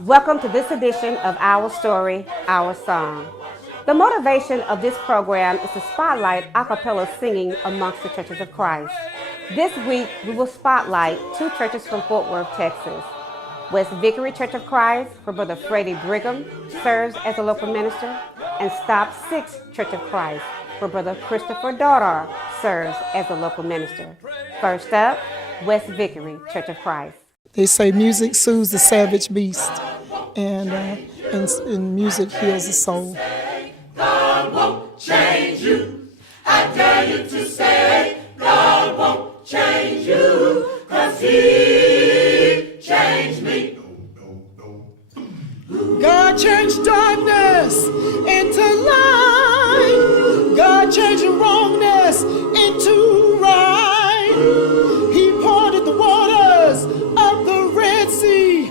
Welcome to this edition of Our Story, Our Song. The motivation of this program is to spotlight acappella singing amongst the churches of Christ. This week, we will spotlight two churches from Fort Worth, Texas. West Vickery Church of Christ, where Brother Freddie Brigham serves as a local minister, and Stop 6 Church of Christ, where Brother Kristopher Dar Dar serves as a local minister. First up, West Vickery Church of Christ. They say music soothes the savage beast, and music heals the soul. God won't change you. I dare you to say, God won't change you, 'cause He changed me. God changed darkness into light. God changed wrongness into right. He parted the waters of the Red Sea,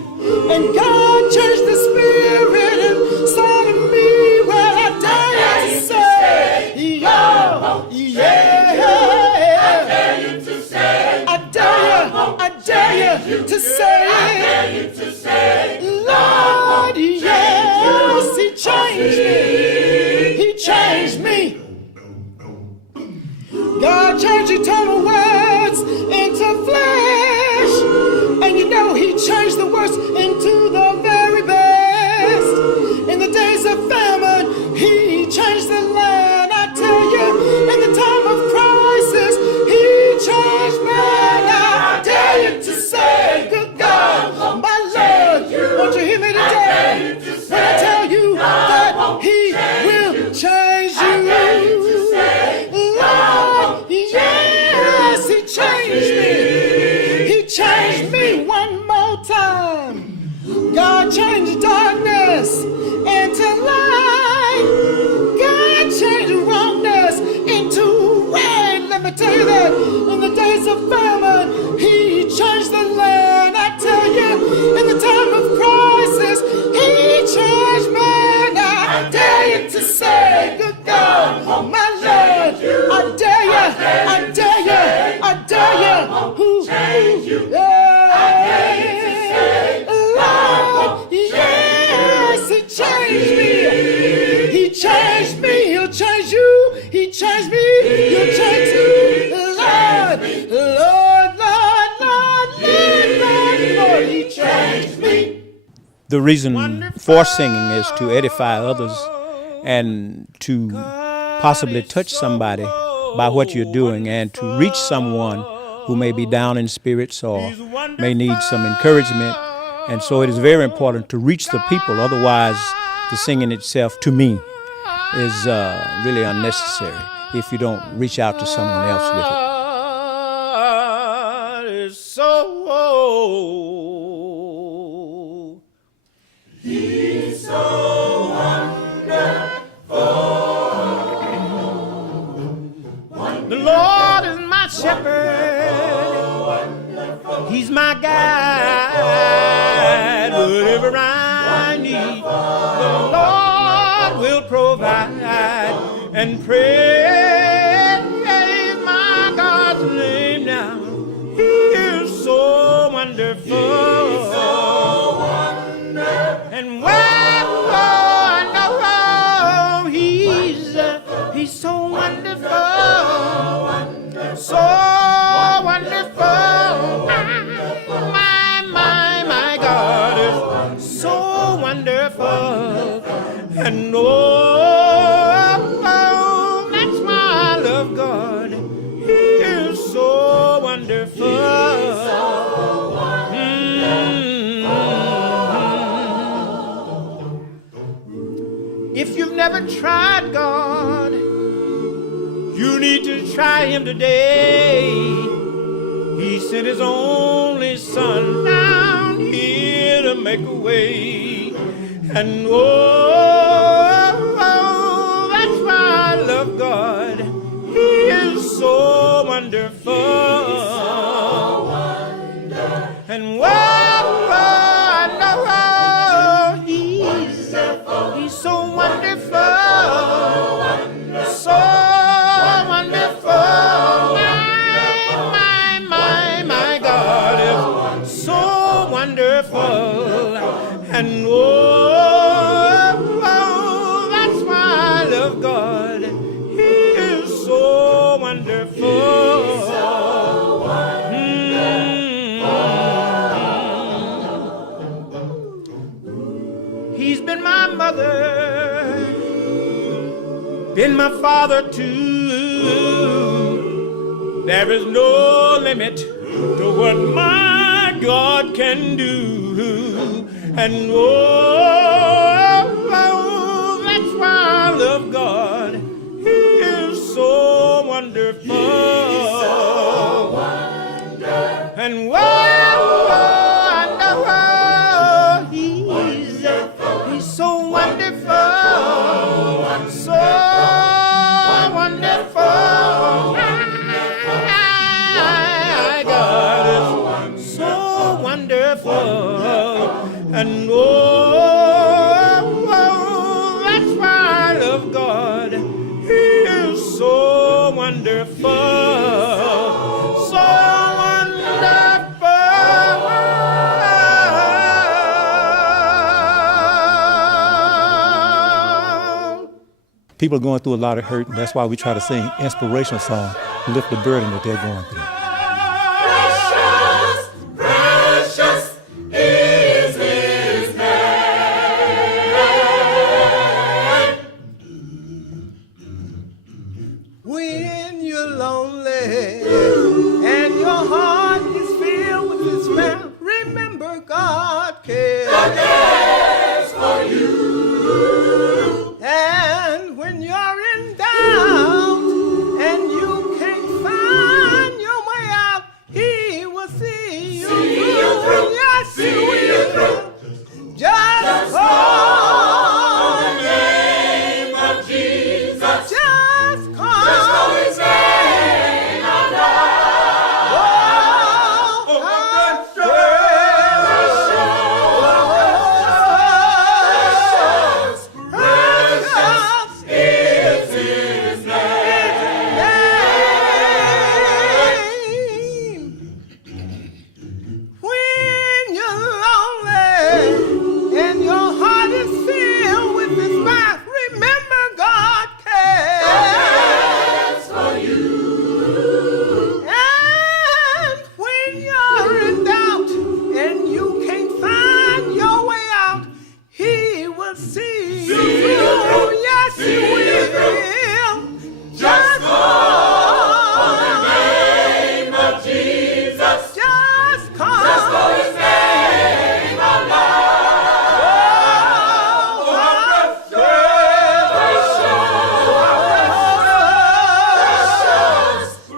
and God changed the spirit inside of me. Well, I dare you to say, yeah, yeah. I dare you to say, I dare you to say, I dare you to say, Lord, yes, He changed me. He changed me. God changed eternal words into flesh. And you know He changed the worst into the very best. In the days of famine, He changed the land. I tell you, in the time of crisis, He changed man. I dare you to say, good God, my Lord, won't you hear me today? When I tell you that He will change you. Lord, yes, He changed me. He changed me one more time. God changed darkness into light. God changed wrongness into right. Let me tell you that in the days of famine, He changed the land. I tell you, in the time of crisis, He changed man. I dare you to say, good God, my Lord, I dare you, I dare you, I dare you. change you. Lord, yes, He changed me. He changed me. He'll change you. He changed me. He'll change you. Lord, Lord, Lord, Lord, Lord, Lord, He changed me. The reason for singing is to edify others and to possibly touch somebody by what you're doing and to reach someone who may be down in spirits or may need some encouragement. And so it is very important to reach the people. Otherwise, the singing itself, to me, is really unnecessary if you don't reach out to someone else with it. He's so wonderful. The Lord is my shepherd. He's my guide. Whatever I need, the Lord will provide. And praise my God's name now. He is so wonderful. He's so wonderful. And well, I know he's so wonderful. So wonderful. My God is so wonderful. And oh, that's why I love God. He is so wonderful. If you've never tried God, you need to try Him today. He sent His only Son down here to make a way. And oh, that's why I love God. He is so wonderful. And well, I know He's so wonderful. So wonderful. My God is so And that's why I love God. He is so wonderful. He's so wonderful. He's been my mother, been my father too. There is no limit to what my God can do. And that's why I love God. He is so wonderful. He's so wonderful. And he's so wonderful. So wonderful. My God is so wonderful. And that's why I love God. He is so wonderful. So wonderful. People are going through a lot of hurt, and that's why we try to sing inspirational songs to lift the burden that they're going through. Precious, precious is his name. When you're lonely and your heart is filled with despair, remember God cares. God cares for you. And when you're in doubt and you can't find your way out, He will see you through. Yes, He will. Just call the name of Jesus. Just call His name out loud. Oh, precious Is his name. When you're lonely and your heart is filled with despair, remember God cares for you. And when you're in doubt and you can't find your way out, He will see you through. Yes, He will. Just call The name of Jesus. Just call His name out loud.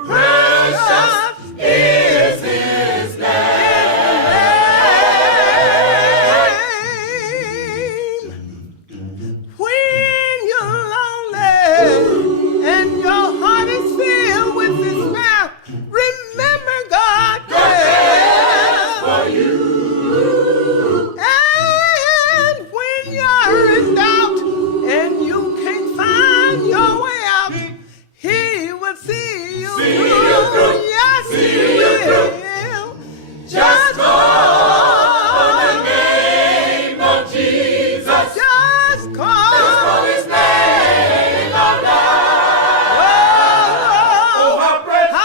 Precious is his name. When you're lonely and your heart is filled with despair, remember God cares for you. And when you're in doubt and you can't find your way out, He will see you through. Yes, He will. Just call the name of Jesus. Just call His name out loud. Oh, how precious.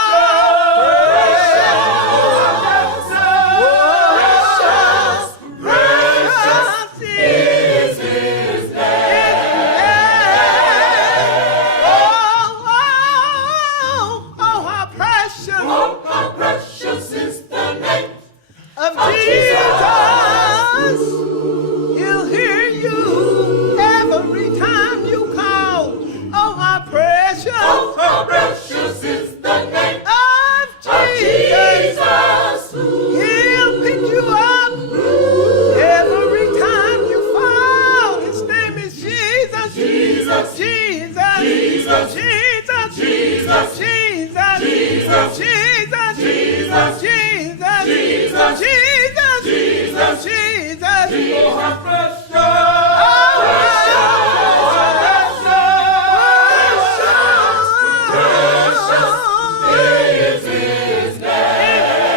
Precious is his how precious Oh, how precious is the name of of Jesus. He'll hear you every time you call. Oh, how precious Oh, how precious is the name of of Jesus. Jesus. He'll pick you up every time you fall. His name is Jesus. Jesus. Jesus. Jesus. Jesus. Jesus. Jesus. Jesus. Jesus. Jesus. Jesus. Jesus. Jesus. Jesus. Jesus. Oh, how precious. Is his name.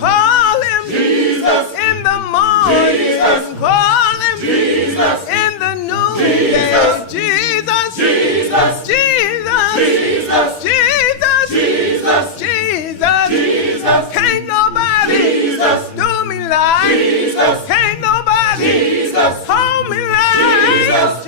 Call him Jesus. in the morning. Jesus. Call him Jesus. in the noonday. Jesus. Jesus. Jesus. Jesus. Jesus. Jesus. Jesus. Jesus. Can't nobody Jesus. do me like Jesus. Can't nobody Jesus. hold me like Jesus.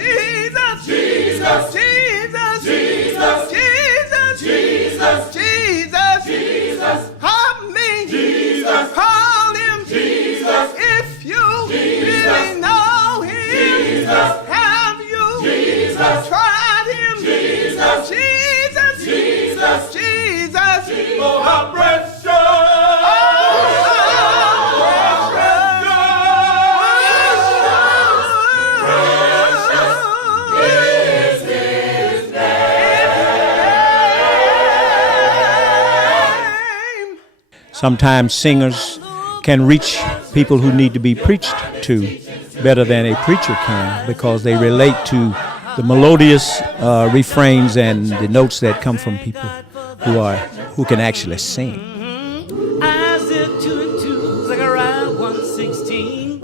Jesus. Jesus. Jesus. Jesus. Jesus. Jesus. Jesus. Jesus. Help me. Jesus. Call him. Jesus. If you Jesus. really know him. Jesus. Have you Jesus. tried him? Jesus. Jesus. Jesus. Jesus. Oh, how precious. Sometimes singers can reach people who need to be preached to better than a preacher can, because they relate to the melodious refrains and the notes that come from people who can actually sing. I said 2 and 2, Zechariah 1:16.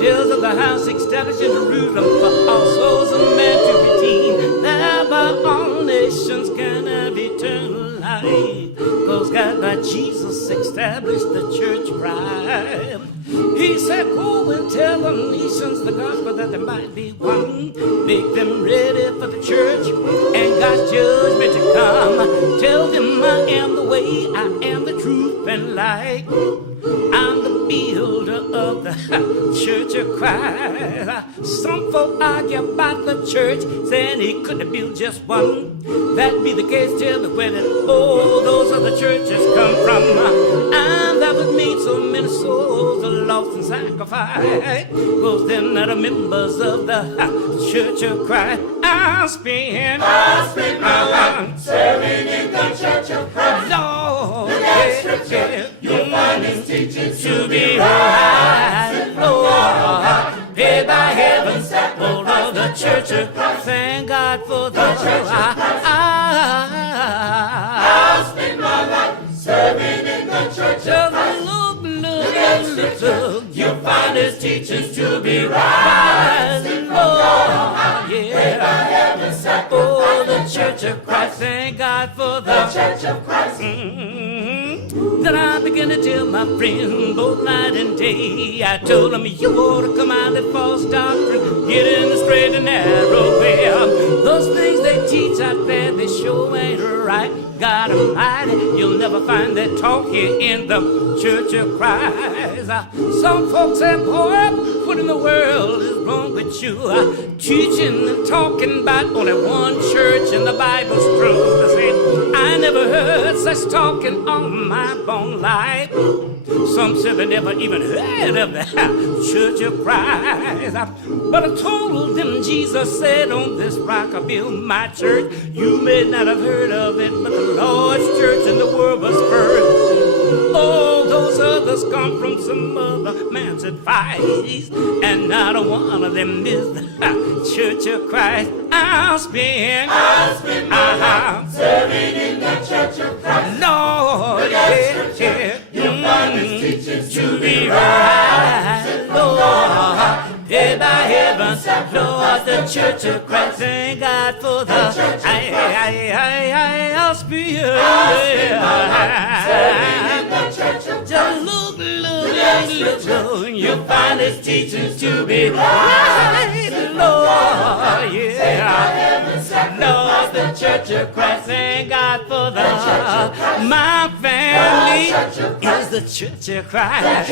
Tells of the house established in Jerusalem for all souls of man to redeem. Thereby all nations can have eternal life. 'Cause God by Jesus established the church right. He said, go and tell the nations the gospel that there might be one. Make them ready for the church and God's judgment to come. Tell them I am the way, I am the truth and light. I'm the builder of the church of Christ. Some folk argue about the church, saying he couldn't build just one. That be the case, tell me where did all those other churches come from? And that would mean so many souls are lost and sacrificed, 'cause they're not members of the church of Christ. I'll spend my life Serving in the church of Christ. Lord, Look at scripture. You'll find his teachings to be right, Lord, paid by heaven's hold of the church of Christ. Thank God for the church of Christ. I'll spend my life serving in the church of Christ. Look, you'll find his teachings to be right, Lord, yeah. Oh, the church of Christ, thank God for the Church of Christ. Then I began to tell my friends both night and day. I told them you ought to come out of false doctrine, get in the straight and narrow way. Those things they teach out there, they sure ain't right. God Almighty, you'll never find that talk here in the church of Christ. Some folks say, boy, what in the world is wrong with you? Teaching and talking about only one church and the Bible's true. I said, I never heard such talking all my born life. Some said they never even heard of the church of Christ. But I told them Jesus said, on this rock I build my church. You may not have heard of it, but the Lord's church in the world was first. All those others come from some other man's advice, and not a one of them is the church of Christ. I'll spend my life serving in the church of Christ. Lord, yeah. You'll find his teachings To be right, Lord, paid by heaven, Lord, the church of Christ. Thank God for the I'll spend just look, you'll find his teachings to be right, Lord, yeah. Lord, the church of Christ. Thank God for the my family is the church of Christ.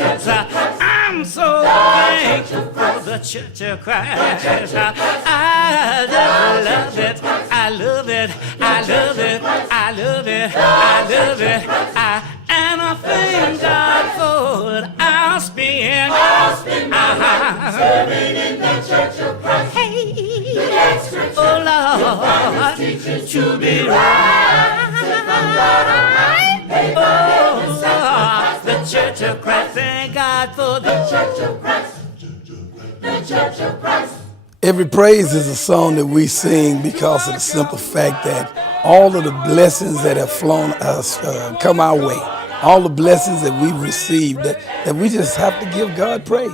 I'm so thankful for the church of Christ. I just love it. I love it. I love it. I love it. I love it. And I thank God for it. I'll spend my life serving in the church of Christ. Oh Lord, to be right. Oh Lord, the church of Christ. Thank God for the church of Christ. The church of Christ. Every praise is a song that we sing because of the simple fact that all of the blessings that have flown us come our way all the blessings that we've received, that we just have to give God praise.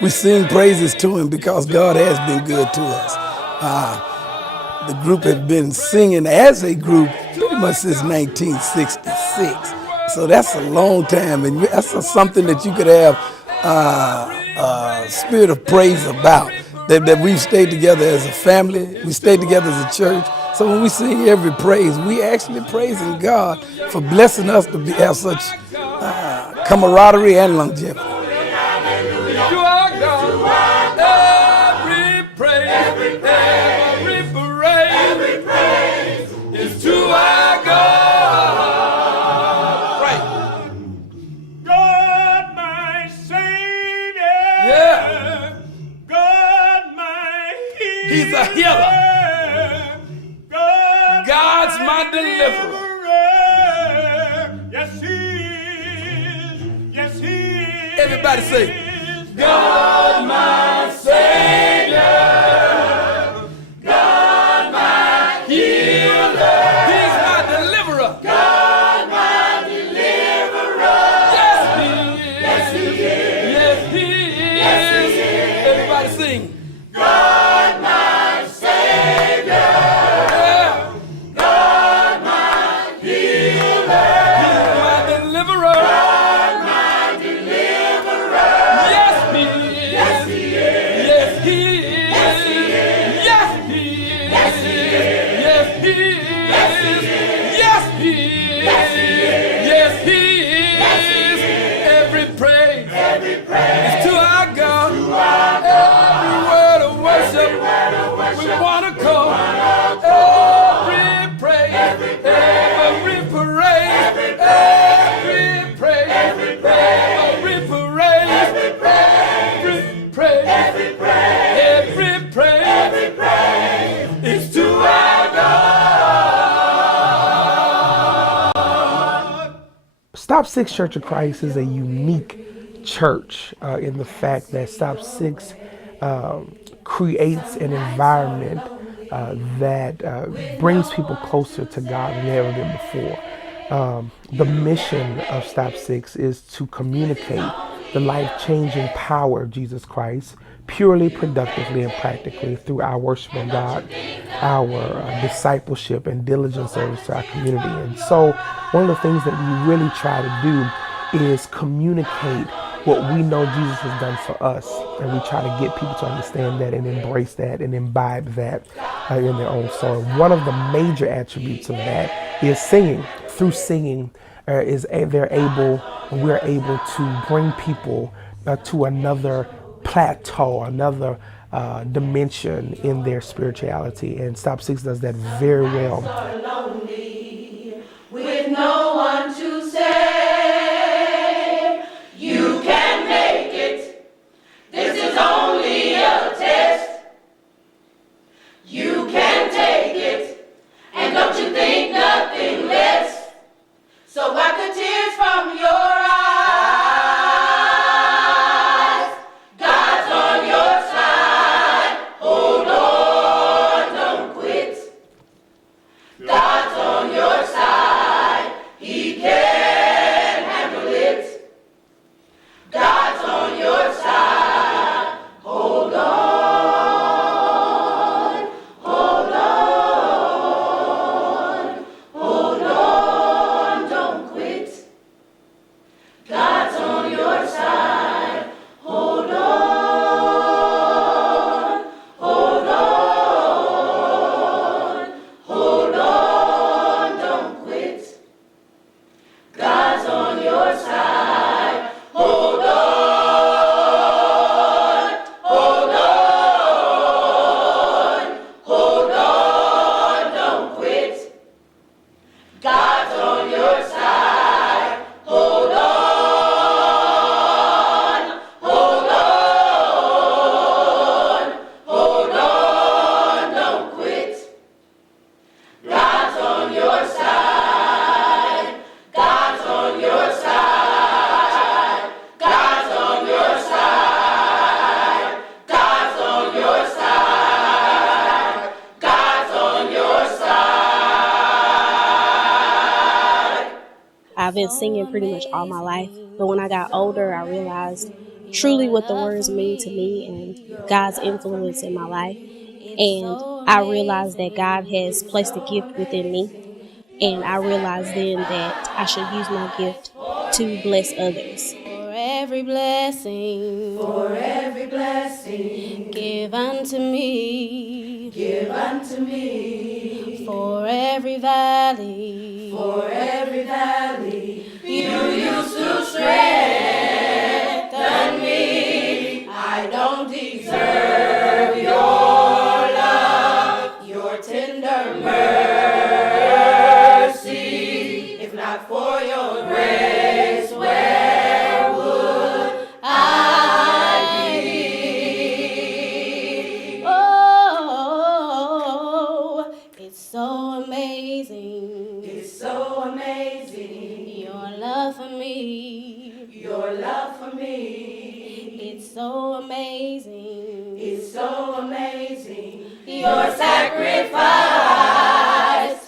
We sing praises to him because God has been good to us. The group has been singing as a group pretty much since 1966. So that's a long time, and that's something that you could have a spirit of praise about, that we've stayed together as a family, we stayed together as a church. So when we sing every praise, we actually praising God for blessing us to have such camaraderie and longevity. He's a healer. God's my deliverer. Yes, he is. Yes, he is. Everybody say, God my Savior. God my healer. He's my deliverer. God my deliverer. Yes, he is. Yes, he is. Yes, he is. Yes, he is. Everybody sing. God my Savior, God my healer, He's my deliverer, God my deliverer. Yes, he is. Yes, he is. Yes, he is. Yes, he is. Yes, he is. Yes, he is. Yes, he is. Yes, he is. Yes, he is. Every praise is to our God. Every word of worship, we want to call. Every praise, every parade, every praise, every parade, every praise is to our God. Stop Six Church of Christ is a unique church in the fact that Stop Six creates an environment that brings people closer to God than ever been before. The mission of Stop Six is to communicate the life-changing power of Jesus Christ purely, productively, and practically through our worship of God, our discipleship and diligent service to our community. And so one of the things that we really try to do is communicate what we know Jesus has done for us, and we try to get people to understand that and embrace that and imbibe that in their own soul. One of the major attributes of that is singing. Through singing, we're able to bring people to another plateau, another dimension in their spirituality, and Stop Six does that very well. With no one to say, you can make it. This is only a test. You can take it, and don't you think nothing less. So wipe the tears from your eyes. God's on your side. Hold on, don't quit. God's on your side. He I've been singing pretty much all my life. But when I got older, I realized truly what the words mean to me and God's influence in my life. And I realized that God has placed a gift within me. And I realized then that I should use my gift to bless others. For every blessing, give unto me, for every valley, you used to strengthen me. I don't deserve your love, your tender mercy. If not for your grace, where would I be? Oh, it's so amazing. It's so amazing. Your love for me. Your love for me. It's so amazing. It's so amazing. Your sacrifice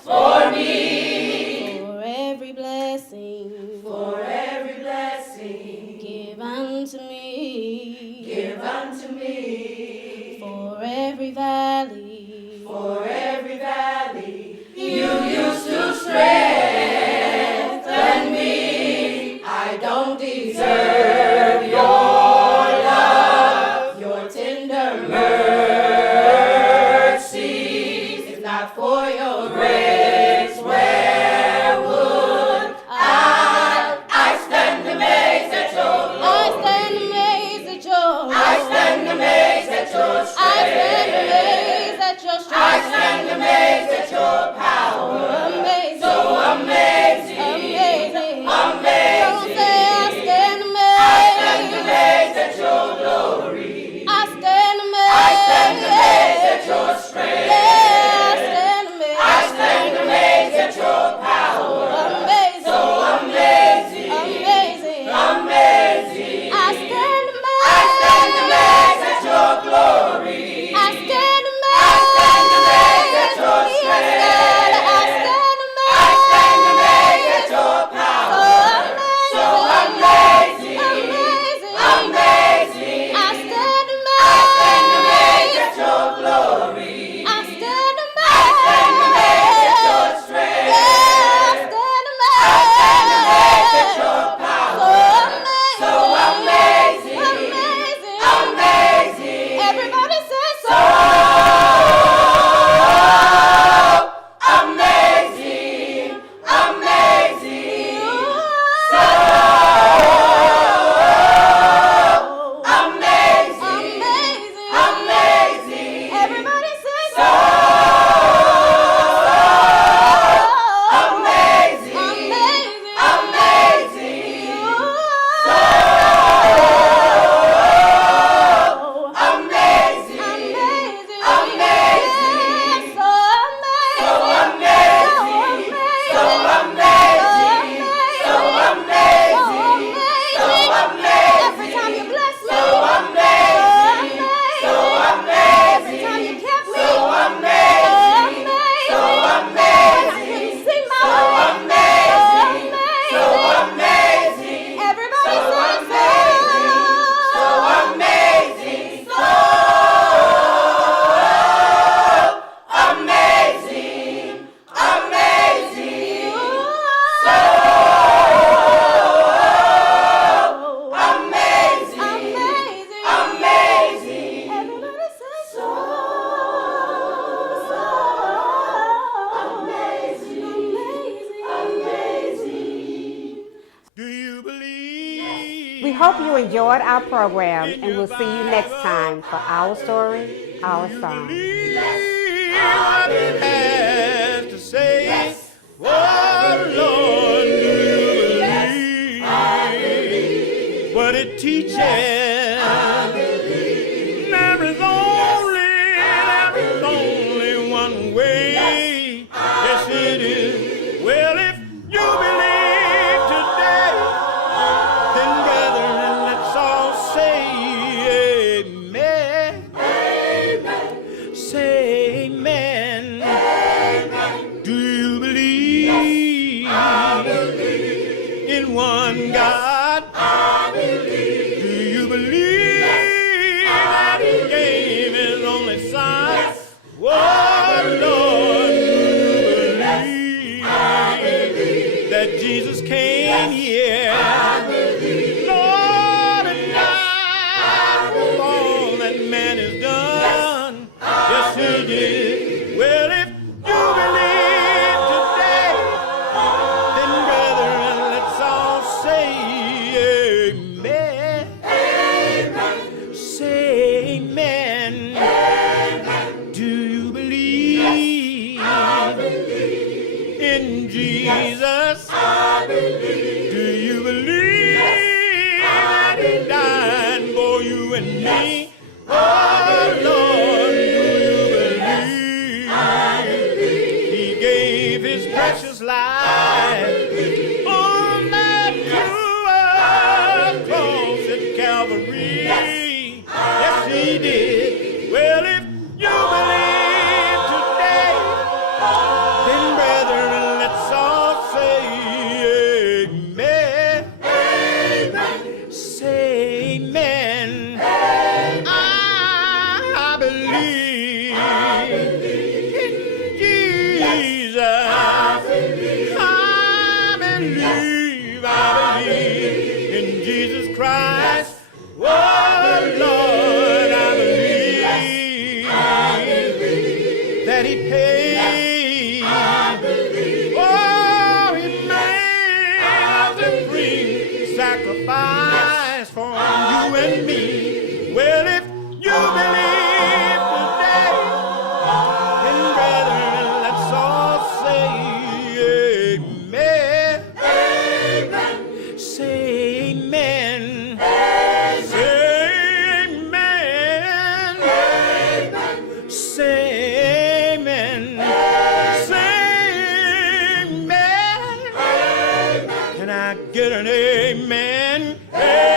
for me. For every blessing. For every blessing. Give unto me. Give unto me. For every valley. For every valley. You used to strengthen me. I don't deserve your love, your tender mercies. If not for your grace, where would I stand amazed at your glory. I stand amazed at your I stand amazed at your strength. I stand amazed at your strength. I stand amazed at your power. Amazing. So amazing. Amazing. Amazing. Don't say I stand amazed. I stand amazed at your glory. I stand amazed. I stand amazed at your strength. Yeah, I stand amazed. I stand amazed at your power. Amazing. So amazing. Amazing. Amazing. I stand amazed. I stand amazed at your glory. I stand amazed. I stand amazed at your strength. Yes, God, I stand amazed. I stand amazed at your power. So amazing. Amazing. Amazing. I stand amazed. I stand amazed at your glory. I stand amazed. I stand amazed at your strength. Yeah, I stand amazed. I stand amazed at your power. So amazing. Amazing. Amazing. Everybody say so. Amazing. Amazing. So amazing. Amazing. Amazing. Everybody say so. Amazing. Amazing. Amazing. So amazing. Amazing. Amazing. So amazing. So amazing. So amazing. So amazing. Every time you bless me. So amazing. So amazing. Every time you kept me. So amazing. So amazing. When I couldn't see my way. So amazing. Everybody say so. So amazing. So amazing. Amazing. So amazing. Amazing. Everybody say so. Amazing. Amazing. Do you believe? We hope you enjoyed our program, and we'll see you next time for Our Story, Our Song. Believe what it has to say. Oh, Lord, do you believe what it teaches? There is only one way. Yes, it is. Well, if you believe today, then brethren, let's all say amen. Amen. Say amen. Amen. Do you believe? Oh, Lord, believe that Jesus came here. Lord, and died for all that man has done. Yes, he did. Well, if you believe today, then brethren, let's all say amen. Amen. Say amen. Amen. Do you believe? I believe in Jesus. I believe. Do you believe that he died for you and me? Oh, Lord, do you believe? I believe. He gave his precious life on that cross at Calvary. Yes, he did. Well, if you believe today, then brethren, let's all say amen. Amen. Say amen. Amen. I believe in Jesus. I believe in Jesus Christ. Oh, Lord, I believe that he paid. Oh, he made a supreme sacrifice for you and me. Well, if you believe today, then brethren, let's all say amen. Amen. Say amen. Say amen. Amen. Say amen. Say amen. Can I get an amen? Amen.